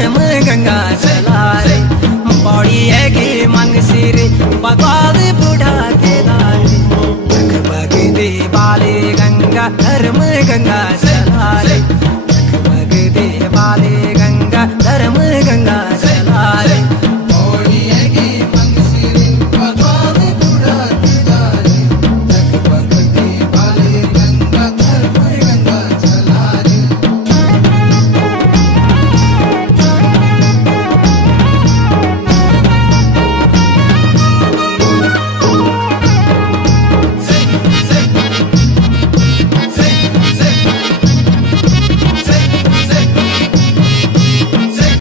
धर्म गंगा चलारे पौड़ी है कि मंगसिर बगवाद बूढ़ा के दारे जगमग दे बाले गंगा धर्म गंगा चलारे जगमग दे बाले गंगा धर्म गंगा